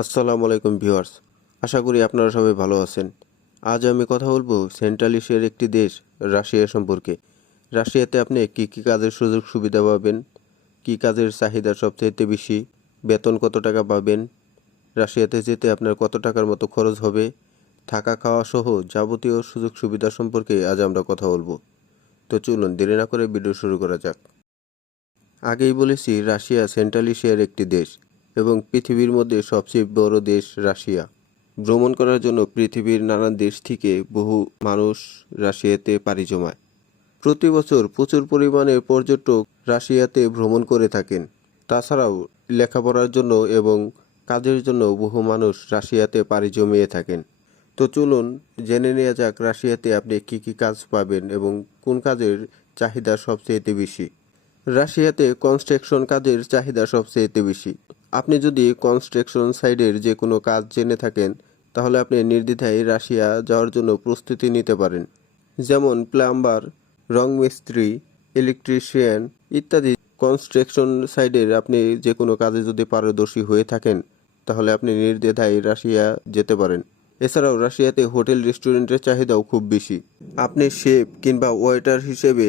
আসসালামু আলাইকুম ভিউয়ার্স। আশা করি আপনারা সবাই ভালো আছেন। আজ আমি কথা বলব সেন্ট্রাল এশিয়ার একটি দেশ, রাশিয়া সম্পর্কে। রাশিয়াতে আপনি কী কী কাজের সুযোগ সুবিধা পাবেন? কী কাজের চাহিদা সবচেয়ে বেশি? বেতন কত টাকা পাবেন? রাশিয়াতে যেতে আপনার কত টাকার মতো খরচ হবে? থাকা খাওয়া সহ যাবতীয় সুযোগ সুবিধা সম্পর্কে আজ আমরা কথা বলব। তো চলুন দেরি না করে ভিডিও শুরু করা যাক। আগেই বলেছি, রাশিয়া সেন্ট্রাল এশিয়ার একটি দেশ। এবং পৃথিবীর মধ্যে সবচেয়ে বড় দেশ রাশিয়া। ভ্রমণ করার জন্য পৃথিবীর নানান দেশ থেকে বহু মানুষ রাশিয়াতে পাড়ি জমায়। প্রতি বছর প্রচুর পরিমাণে পর্যটক রাশিয়াতে ভ্রমণ করে থাকেন। তাছাড়াও লেখাপড়ার জন্য এবং কাজের জন্য বহু মানুষ রাশিয়াতে পাড়ি জমিয়ে থাকেন। তো চলুন জেনে নেওয়া যাক রাশিয়াতে আপনি কী কী কাজ পাবেন এবং কোন কাজের চাহিদা সবচেয়ে বেশি। রাশিয়াতে কনস্ট্রাকশন কাজের চাহিদা সবচেয়ে বেশি। আপনি যদি কনস্ট্রাকশন সাইডের যে কোনো কাজ জেনে থাকেন, তাহলে আপনি নির্দ্বিধায় রাশিয়া যাওয়ার জন্য প্রস্তুতি নিতে পারেন। যেমন প্লাম্বার রং মিস্ত্রি ইলেকট্রিশিয়ান ইত্যাদি কনস্ট্রাকশন সাইডের আপনি যে কোনো কাজে যদি পারদর্শী হয়ে থাকেন, তাহলে আপনি নির্দ্বিধায় রাশিয়া যেতে পারেন। এছাড়াও রাশিয়াতে হোটেল রেস্টুরেন্টের চাহিদাও খুব বেশি। আপনি শেফ কিংবা ওয়েটার হিসেবে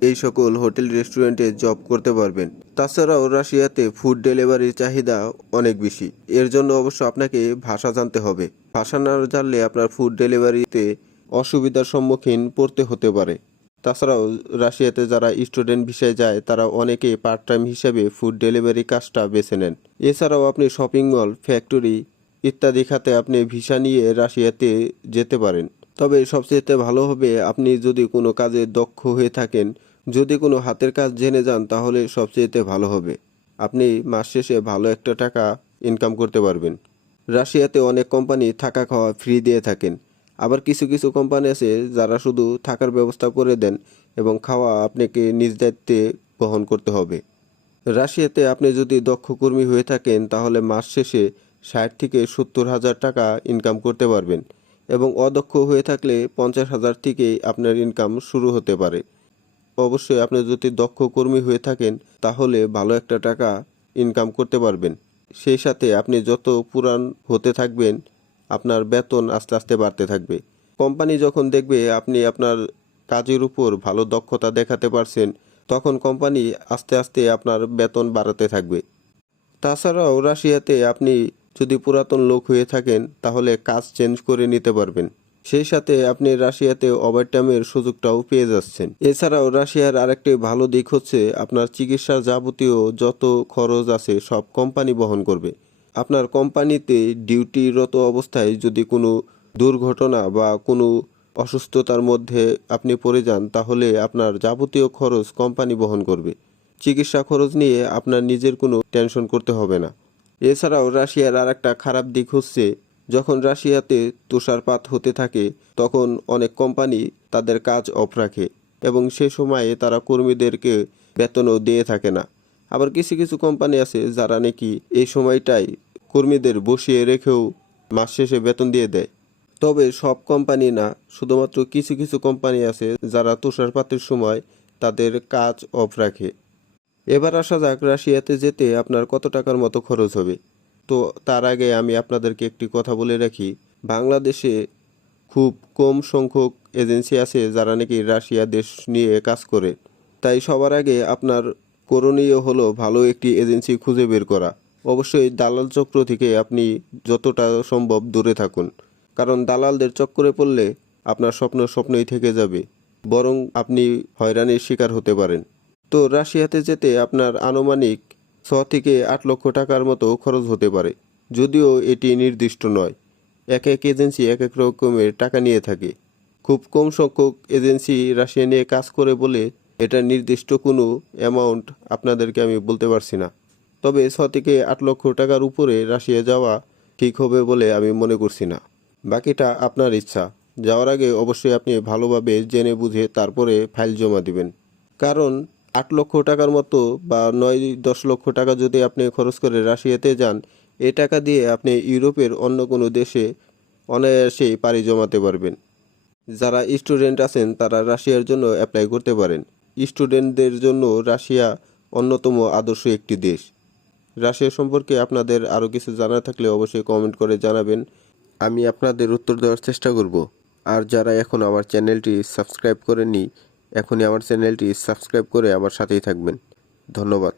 এই সকল হোটেল রেস্টুরেন্টে জব করতে পারবেন। তাছাড়াও রাশিয়াতে ফুড ডেলিভারির চাহিদা অনেক বেশি। এর জন্য অবশ্য আপনাকে ভাষা জানতে হবে। ভাষা না জানলে আপনার ফুড ডেলিভারিতে অসুবিধার সম্মুখীন পড়তে হতে পারে। তাছাড়াও রাশিয়াতে যারা স্টুডেন্ট ভিসায় যায়, তারা অনেকে পার্ট টাইম হিসেবে ফুড ডেলিভারি কাজটা বেছে নেন। এছাড়াও আপনি শপিং মল ফ্যাক্টরি ইত্যাদি খাতে আপনি ভিসা নিয়ে রাশিয়াতে যেতে পারেন। তবে সবচেয়ে ভালো হবে আপনি যদি কোনো কাজে দক্ষ হয়ে থাকেন যদি কোনো হাতের কাজ জেনে যান, তাহলে সবচেয়ে ভালো হবে। আপনি মাস শেষে ভালো একটা টাকা ইনকাম করতে পারবেন। রাশিয়াতে অনেক কোম্পানি থাকা খাওয়া ফ্রি দিয়ে থাকেন। আবার কিছু কিছু কোম্পানি আছে যারা শুধু থাকার ব্যবস্থা করে দেন এবং খাওয়া আপনাকে নিজ দায়িত্বে বহন করতে হবে। রাশিয়াতে আপনি যদি দক্ষ কর্মী হয়ে থাকেন, তাহলে মাস শেষে ষাট থেকে সত্তর হাজার টাকা ইনকাম করতে পারবেন এবং অদক্ষ হয়ে থাকলে পঞ্চাশ হাজার থেকে আপনার ইনকাম শুরু হতে পারে। অবশ্যই আপনি যদি দক্ষ কর্মী হয়ে থাকেন, তাহলে ভালো একটা টাকা ইনকাম করতে পারবেন। সেই সাথে আপনি যত পুরান হতে থাকবেন, আপনার বেতন আস্তে আস্তে বাড়তে থাকবে। কোম্পানি যখন দেখবে আপনি আপনার কাজের উপর ভালো দক্ষতা দেখাতে পারছেন, তখন কোম্পানি আস্তে আস্তে আপনার বেতন বাড়াতে থাকবে। তাছাড়াও রাশিয়াতে আপনি যদি পুরাতন লোক হয়ে থাকেন, তাহলে কাজ চেঞ্জ করে নিতে পারবেন। সেই সাথে আপনি রাশিয়াতে ওভারটাইমের সুযোগটাও পেয়ে যাচ্ছেন। এছাড়াও রাশিয়ার আরেকটি ভালো দিক হচ্ছে আপনার চিকিৎসার যাবতীয় যত খরচ আছে সব কোম্পানি বহন করবে। আপনার কোম্পানিতে ডিউটিরত অবস্থায় যদি কোনো দুর্ঘটনা বা কোনো অসুস্থতার মধ্যে আপনি পড়ে যান, তাহলে আপনার যাবতীয় খরচ কোম্পানি বহন করবে। চিকিৎসা খরচ নিয়ে আপনার নিজের কোনো টেনশন করতে হবে না। এছাড়াও রাশিয়ার আর একটা খারাপ দিক হচ্ছে যখন রাশিয়াতে তুষারপাত হতে থাকে, তখন অনেক কোম্পানি তাদের কাজ অফ রাখে এবং সে সময়ে তারা কর্মীদেরকে বেতনও দিয়ে থাকে না। আবার কিছু কিছু কোম্পানি আছে যারা নাকি এই সময়টাই কর্মীদের বসিয়ে রেখেও মাস শেষে বেতন দিয়ে দেয়। তবে সব কোম্পানি না, শুধুমাত্র কিছু কিছু কোম্পানি আছে যারা তুষারপাতের সময় তাদের কাজ অফ রাখে। এবার আসা যাক রাশিয়াতে যেতে আপনার কত টাকার মতো খরচ হবে। তো তার আগে আমি আপনাদেরকে একটি কথা বলে রাখি। বাংলাদেশে খুব কম সংখ্যক এজেন্সি আছে যারা নাকি রাশিয়া দেশ নিয়ে কাজ করে। তাই সবার আগে আপনার করণীয় হলো ভালো একটি এজেন্সি খুঁজে বের করা। অবশ্যই দালাল চক্র থেকে আপনি যতটা সম্ভব দূরে থাকুন। কারণ দালালদের চক্করে পড়লে আপনার স্বপ্ন স্বপ্নই থেকে যাবে, বরং আপনি হয়রানির শিকার হতে পারেন। তো রাশিয়াতে যেতে আপনার আনুমানিক ছ থেকে আট লক্ষ টাকার মতো খরচ হতে পারে, যদিও এটি নির্দিষ্ট নয়। এক এক এজেন্সি এক এক রকমের টাকা নিয়ে থাকে। খুব কম সংখ্যক এজেন্সি রাশিয়া নিয়ে কাজ করে বলে এটা নির্দিষ্ট কোনো অ্যামাউন্ট আপনাদেরকে আমি বলতে পারছি না। তবে ছ থেকে আট লক্ষ টাকার উপরে রাশিয়া যাওয়া ঠিক হবে বলে আমি মনে করছি না। বাকিটা আপনার ইচ্ছা। যাওয়ার আগে অবশ্যই আপনি ভালোভাবে জেনে বুঝে তারপরে ফাইল জমা দিবেন। কারণ আট লক্ষ টাকার মতো বা নয় দশ লক্ষ টাকা যদি আপনি খরচ করে রাশিয়াতে যান, এ টাকা দিয়ে আপনি ইউরোপের অন্য কোনো দেশে অনায়াসেই পাড়ি জমাতে পারবেন। যারা স্টুডেন্ট আছেন, তারা রাশিয়ার জন্য অ্যাপ্লাই করতে পারেন। স্টুডেন্টদের জন্য রাশিয়া অন্যতম আদর্শ একটি দেশ। রাশিয়া সম্পর্কে আপনাদের আরও কিছু জানা থাকলে অবশ্যই কমেন্ট করে জানাবেন। আমি আপনাদের উত্তর দেওয়ার চেষ্টা করব। আর যারা এখন আমার চ্যানেলটি সাবস্ক্রাইব করেননি এখনই আমার চ্যানেলটি সাবস্ক্রাইব করে আমার সাথেই থাকবেন। ধন্যবাদ।